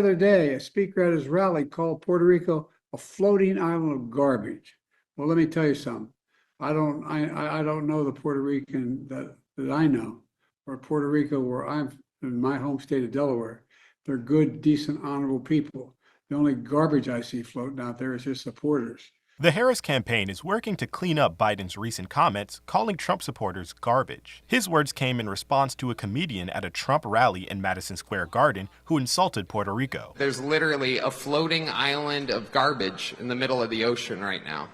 other day, a speaker at his rally called Puerto Rico a floating island of garbage. Well, let me tell you something. I don't know the Puerto Rican that I know, or Puerto Rico, where I'm in my home state of Delaware. They're good, decent, honorable people. The only garbage I see floating out there is his supporters. The Harris campaign is working to clean up Biden's recent comments, calling Trump supporters garbage. His words came in response to a comedian at a Trump rally in Madison Square Garden who insulted Puerto Rico. There's literally a floating island of garbage in the middle of the ocean right now.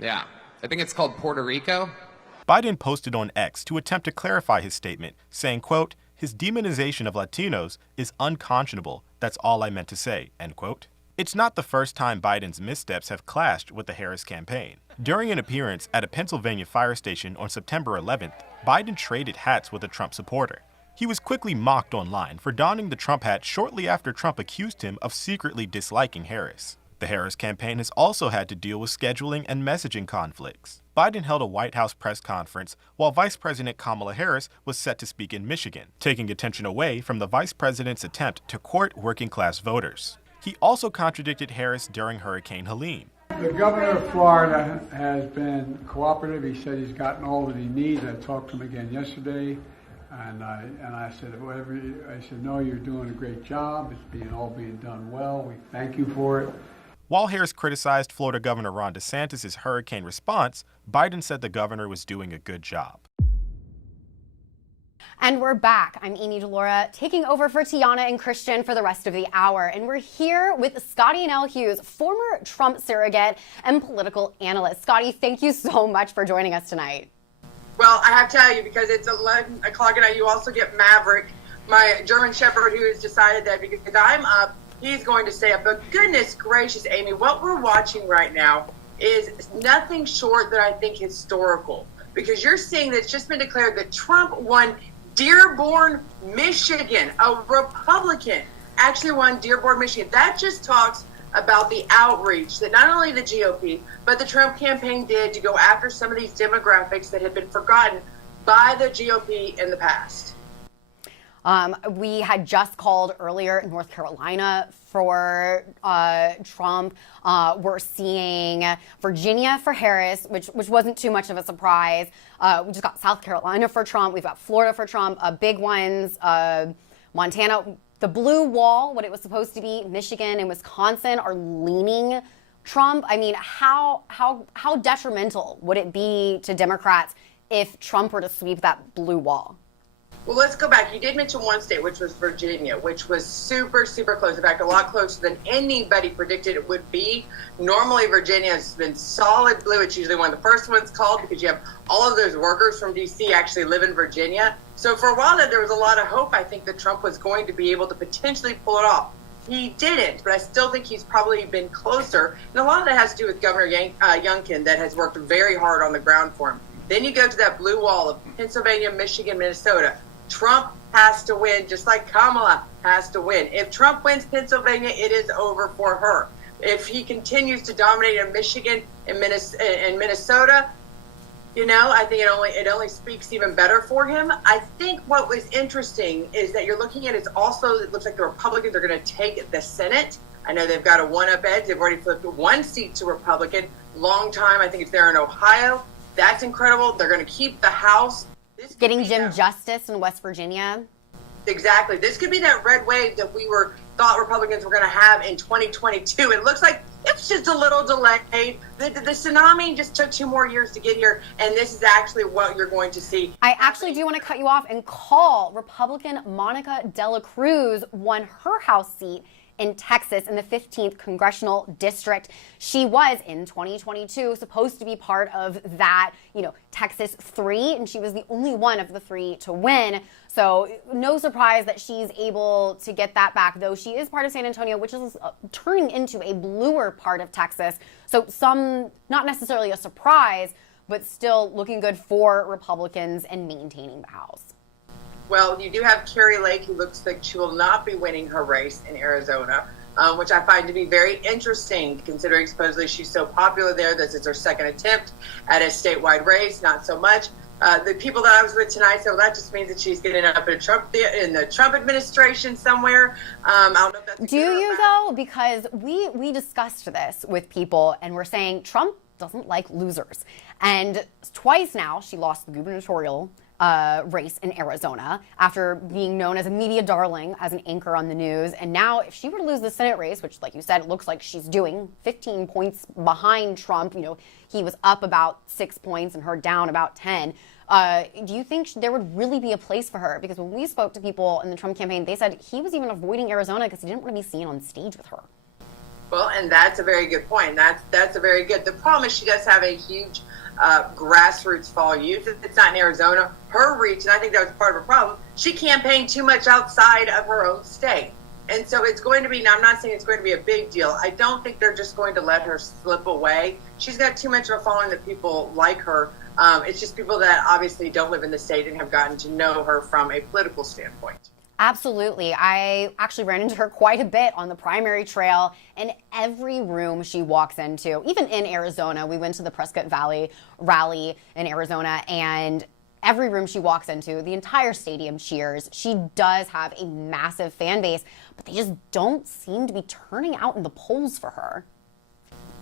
Yeah, I think it's called Puerto Rico. Biden posted on X to attempt to clarify his statement, saying, quote, "His demonization of Latinos is unconscionable. That's all I meant to say," end quote. It's not the first time Biden's missteps have clashed with the Harris campaign. During an appearance at a Pennsylvania fire station on September 11th, Biden traded hats with a Trump supporter. He was quickly mocked online for donning the Trump hat shortly after Trump accused him of secretly disliking Harris. The Harris campaign has also had to deal with scheduling and messaging conflicts. Biden held a White House press conference while Vice President Kamala Harris was set to speak in Michigan, taking attention away from the vice president's attempt to court working-class voters. He also contradicted Harris during Hurricane Helene. The governor of Florida has been cooperative. He said he's gotten all that he needs. I talked to him again yesterday, and I said, no, you're doing a great job. It's all being done well. We thank you for it. While Harris criticized Florida Governor Ron DeSantis' hurricane response, Biden said the governor was doing a good job. And we're back. I'm Amy DeLaura, taking over for Tiana and Christian for the rest of the hour. And we're here with Scottie Nell Hughes, former Trump surrogate and political analyst. Scottie, thank you so much for joining us tonight. Well, I have to tell you, because it's 11 o'clock at night, you also get Maverick, my German Shepherd, who has decided that because I'm up, he's going to stay up. But goodness gracious, Amy, what we're watching right now is nothing short that I think historical. Because you're seeing that it's just been declared that Trump won Dearborn, Michigan. A Republican actually won Dearborn, Michigan. That just talks about the outreach that not only the GOP, but the Trump campaign did to go after some of these demographics that had been forgotten by the GOP in the past. We had just called earlier North Carolina for Trump. We're seeing Virginia for Harris, which wasn't too much of a surprise. We just got South Carolina for Trump. We've got Florida for Trump. Big ones, Montana, the blue wall, what it was supposed to be. Michigan and Wisconsin are leaning Trump. I mean, how detrimental would it be to Democrats if Trump were to sweep that blue wall? Well, let's go back. You did mention one state, which was Virginia, which was super, super close. In fact, a lot closer than anybody predicted it would be. Normally, Virginia has been solid blue. It's usually one of the first ones called because you have all of those workers from D.C. actually live in Virginia. So for a while there was a lot of hope, I think, that Trump was going to be able to potentially pull it off. He didn't, but I still think he's probably been closer. And a lot of that has to do with Governor Youngkin that has worked very hard on the ground for him. Then you go to that blue wall of Pennsylvania, Michigan, Minnesota. Trump has to win, just like Kamala has to win. If Trump wins Pennsylvania, it is over for her. If he continues to dominate in Michigan and Minnesota, I think it only speaks even better for him. I think what was interesting is that you're looking at it looks like the Republicans are going to take the Senate. I know they've got a one-up edge. They've already flipped one seat to Republican. Long time. I think it's there in Ohio. That's incredible. They're going to keep the House. Getting Jim Justice in West Virginia. Exactly. This could be that red wave that we thought Republicans were going to have in 2022. It looks like it's just a little delayed. The tsunami just took 2 more years to get here, and this is actually what you're going to see. I actually do want to cut you off and call Republican Monica Dela Cruz won her House seat in Texas in the 15th Congressional District. She was, in 2022, supposed to be part of that, Texas 3, and she was the only one of the 3 to win. So no surprise that she's able to get that back, though she is part of San Antonio, which is turning into a bluer part of Texas. So not necessarily a surprise, but still looking good for Republicans and maintaining the House. Well, you do have Kari Lake, who looks like she will not be winning her race in Arizona, which I find to be very interesting, considering supposedly she's so popular there. This is her second attempt at a statewide race, not so much. The people that I was with tonight said, well, that just means that she's getting up in the Trump administration somewhere. I don't know if that's Do you though? Because we discussed this with people, and we're saying Trump doesn't like losers. And twice now she lost the gubernatorial race in Arizona after being known as a media darling, as an anchor on the news. And now if she were to lose the Senate race, which, like you said, it looks like she's doing, 15 points behind Trump, he was up about 6 points and her down about 10. Do you think there would really be a place for her? Because when we spoke to people in the Trump campaign, they said he was even avoiding Arizona because he didn't want to be seen on stage with her. Well, and that's a very good point. That's a very good. The problem is she does have a huge grassroots following. If it's not in Arizona, her reach, and I think that was part of her problem, she campaigned too much outside of her own state. And so it's going to be, now I'm not saying it's going to be a big deal. I don't think they're just going to let her slip away. She's got too much of a following that people like her. It's just people that obviously don't live in the state and have gotten to know her from a political standpoint. Absolutely. I actually ran into her quite a bit on the primary trail. In every room she walks into, even in Arizona, we went to the Prescott Valley rally in Arizona, and every room she walks into, the entire stadium cheers. She does have a massive fan base, but they just don't seem to be turning out in the polls for her.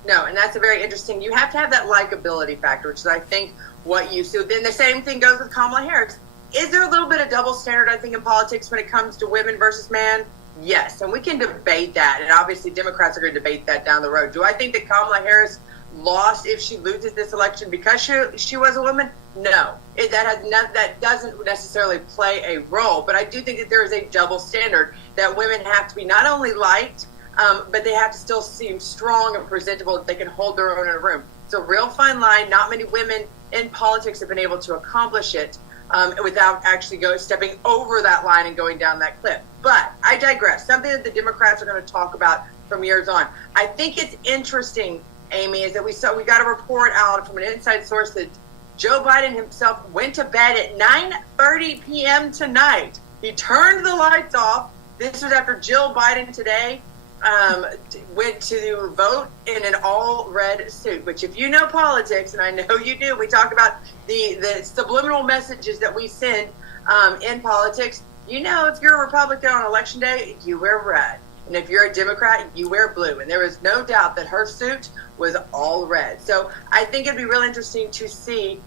No, and that's a very interesting, you have to have that likability factor, which is, I think, what you, so then the same thing goes with Kamala Harris. Is there a little bit of double standard, I think, in politics when it comes to women versus men? Yes, and we can debate that, and obviously Democrats are going to debate that down the road. Do I think that Kamala Harris lost if she loses this election because she was a woman? No, that doesn't necessarily play a role, but I do think that there is a double standard that women have to be not only liked, but they have to still seem strong and presentable, that they can hold their own in a room. It's a real fine line. Not many women in politics have been able to accomplish it without actually stepping over that line and going down that cliff. But I digress. Something that the Democrats are going to talk about from years on. I think it's interesting, Amy, is that we got a report out from an inside source that Joe Biden himself went to bed at 9:30 p.m. tonight. He turned the lights off. This was after Jill Biden today went to vote in an all-red suit, which, if you know politics, and I know you do, we talk about the subliminal messages that we send in politics. If you're a Republican on Election Day, you wear red. And if you're a Democrat, you wear blue. And there is no doubt that her suit was all red. So I think it'd be real interesting to see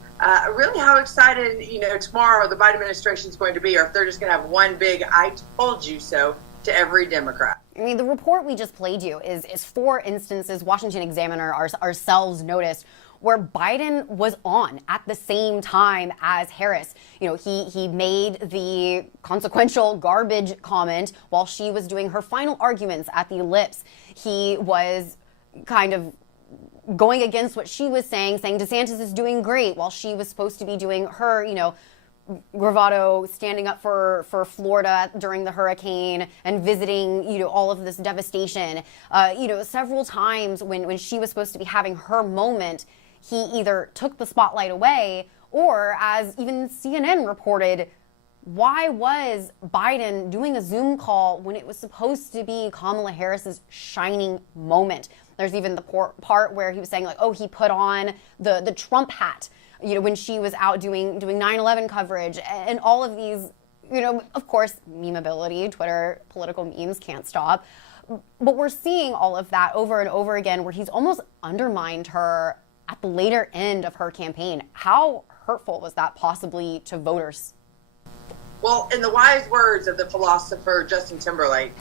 really how excited, tomorrow the Biden administration is going to be, or if they're just going to have one big "I told you so" to every Democrat. I mean, the report we just played you is 4 instances Washington Examiner ourselves noticed where Biden was on at the same time as Harris. He made the consequential garbage comment while she was doing her final arguments at the ellipse. He was kind of going against what she was saying DeSantis is doing great while she was supposed to be doing her, bravado, standing up for Florida during the hurricane and visiting, all of this devastation. Several times when she was supposed to be having her moment, he either took the spotlight away, or, as even CNN reported, why was Biden doing a Zoom call when it was supposed to be Kamala Harris's shining moment? There's even the part where he was saying, he put on the Trump hat, when she was out doing 9/11 coverage, and all of these, of course, memeability, Twitter, political memes can't stop. But we're seeing all of that over and over again where he's almost undermined her at the later end of her campaign. How hurtful was that possibly to voters? Well, in the wise words of the philosopher Justin Timberlake,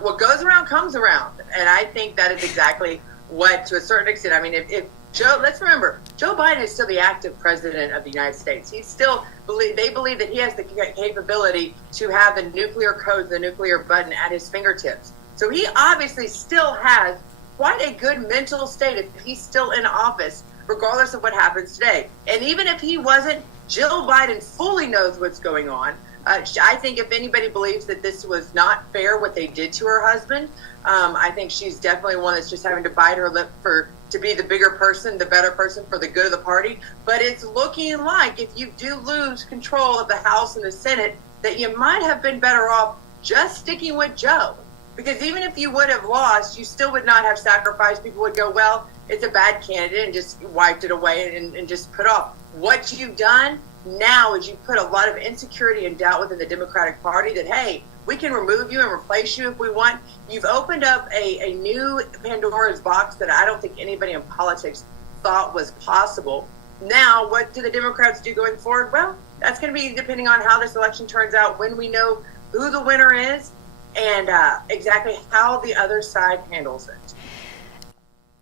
what goes around comes around. And I think that is exactly what, to a certain extent, I mean, if Joe, let's remember, Joe Biden is still the active president of the United States. They believe that he has the capability to have the nuclear code, the nuclear button at his fingertips. So he obviously still has quite a good mental state if he's still in office, regardless of what happens today. And even if he wasn't, Jill Biden fully knows what's going on. I think if anybody believes that this was not fair, what they did to her husband, I think she's definitely one that's just having to bite her lip to be the bigger person, the better person for the good of the party. But it's looking like if you do lose control of the House and the Senate, that you might have been better off just sticking with Joe. Because even if you would have lost, you still would not have sacrificed. People would go, well, it's a bad candidate, and just wiped it away and just put off. What you've done now is you put a lot of insecurity and doubt within the Democratic Party that, hey, we can remove you and replace you if we want. You've opened up a new Pandora's box that I don't think anybody in politics thought was possible. Now, what do the Democrats do going forward? Well, that's going to be depending on how this election turns out, when we know who the winner is, and exactly how the other side handles it.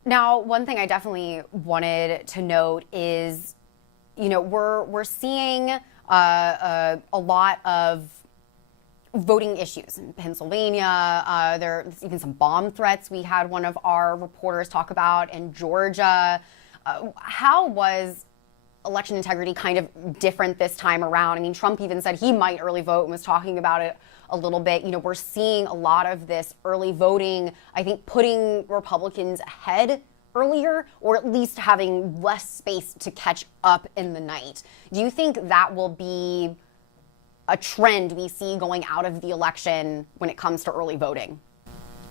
Now, one thing I definitely wanted to note is, you know, we're seeing a lot of voting issues in Pennsylvania. There's even some bomb threats we had one of our reporters talk about in Georgia. How was election integrity kind of different this time around? I mean, Trump even said he might early vote and was talking about it a little bit. You know, we're seeing a lot of this early voting, I think, putting Republicans ahead earlier, or at least having less space to catch up in the night. Do you think that will be a trend we see going out of the election when it comes to early voting?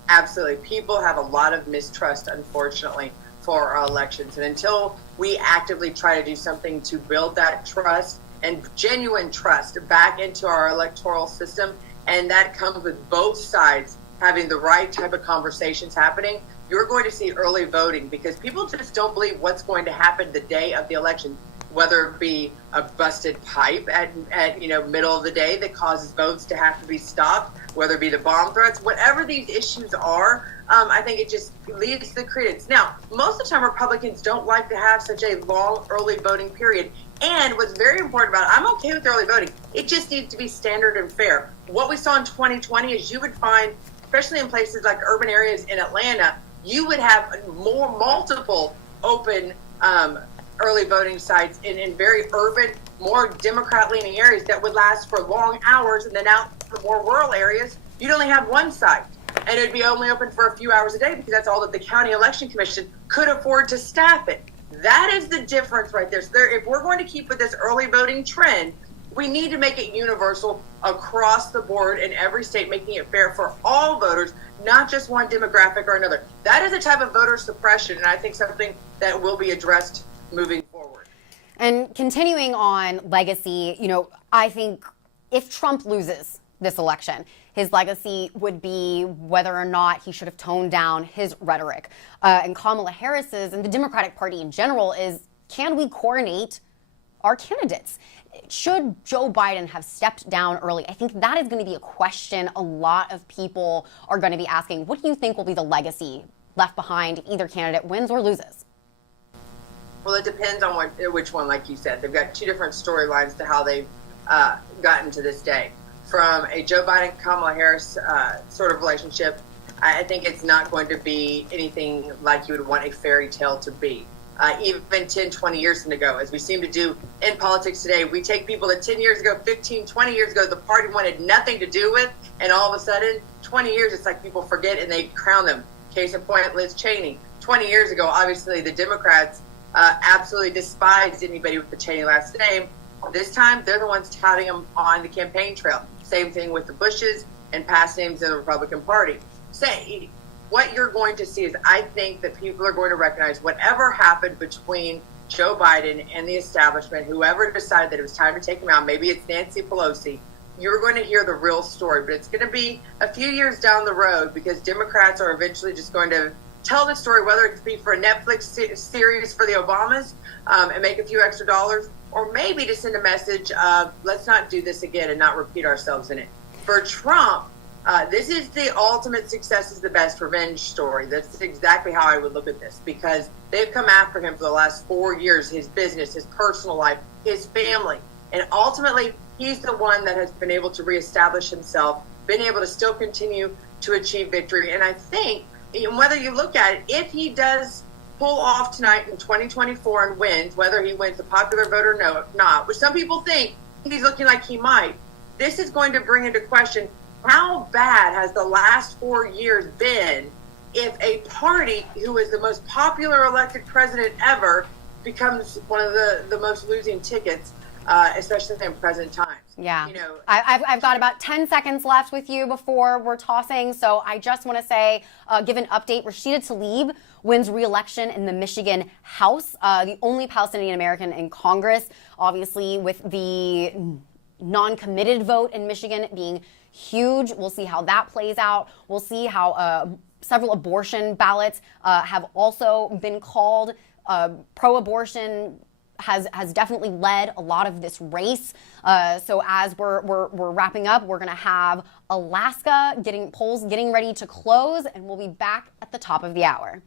Absolutely. People have a lot of mistrust, unfortunately, for our elections. And until we actively try to do something to build that trust and genuine trust back into our electoral system, and that comes with both sides having the right type of conversations happening, you're going to see early voting, because people just don't believe what's going to happen the day of the election, whether it be a busted pipe at middle of the day that causes votes to have to be stopped, whether it be the bomb threats, whatever these issues are. I think it just leads to the credence. Now, most of the time, Republicans don't like to have such a long early voting period. And what's very important about it, I'm okay with early voting. It just needs to be standard and fair. What we saw in 2020 is you would find, especially in places like urban areas in Atlanta, you would have multiple open early voting sites in very urban, more Democrat-leaning areas that would last for long hours. And then out in the more rural areas, you'd only have one site. And it'd be only open for a few hours a day, because that's all that the county election commission could afford to staff it. That is the difference right there. So if we're going to keep with this early voting trend, we need to make it universal across the board in every state, making it fair for all voters, not just one demographic or another. That is a type of voter suppression, and I think something that will be addressed moving forward. And continuing on legacy, you know, I think if Trump loses this election, his legacy would be whether or not he should have toned down his rhetoric. And Kamala Harris's and the Democratic Party in general is, can we coordinate our candidates? Should Joe Biden have stepped down early? I think that is going to be a question a lot of people are going to be asking. What do you think will be the legacy left behind if either candidate wins or loses? Well, it depends on which one, like you said. They've got two different storylines to how they've gotten to this day. From a Joe Biden-Kamala Harris sort of relationship, I think it's not going to be anything like you would want a fairy tale to be. Even 10, 20 years ago, as we seem to do in politics today, we take people that 10 years ago, 15, 20 years ago, the party wanted nothing to do with, and all of a sudden, 20 years, it's like people forget and they crown them. Case in point, Liz Cheney. 20 years ago, obviously, the Democrats absolutely despised anybody with the Cheney last name. This time, they're the ones touting them on the campaign trail. Same thing with the Bushes and past names in the Republican Party. What you're going to see is, I think that people are going to recognize whatever happened between Joe Biden and the establishment, whoever decided that it was time to take him out, maybe it's Nancy Pelosi, you're going to hear the real story. But it's going to be a few years down the road, because Democrats are eventually just going to tell the story, whether it be for a Netflix series for the Obamas and make a few extra dollars, or maybe to send a message of, let's not do this again and not repeat ourselves in it. For Trump, this is the ultimate success is the best revenge story. That's exactly how I would look at this, because they've come after him for the last 4 years, his business, his personal life, his family. And ultimately, he's the one that has been able to reestablish himself, been able to still continue to achieve victory. And I think, whether you look at it, if he does pull off tonight in 2024 and wins, whether he wins the popular vote or not, which some people think he's looking like he might, this is going to bring into question, how bad has the last 4 years been if a party who is the most popular elected president ever becomes one of the most losing tickets, especially in present times? Yeah. You know, I've got about 10 seconds left with you before we're tossing. So I just want to say, give an update. Rashida Tlaib wins re-election in the Michigan House, the only Palestinian American in Congress, obviously with the non-committed vote in Michigan being huge. We'll see how that plays out. We'll see how several abortion ballots have also been called. Pro-abortion has definitely led a lot of this race. So as we're wrapping up, we're going to have Alaska polls getting ready to close, and we'll be back at the top of the hour.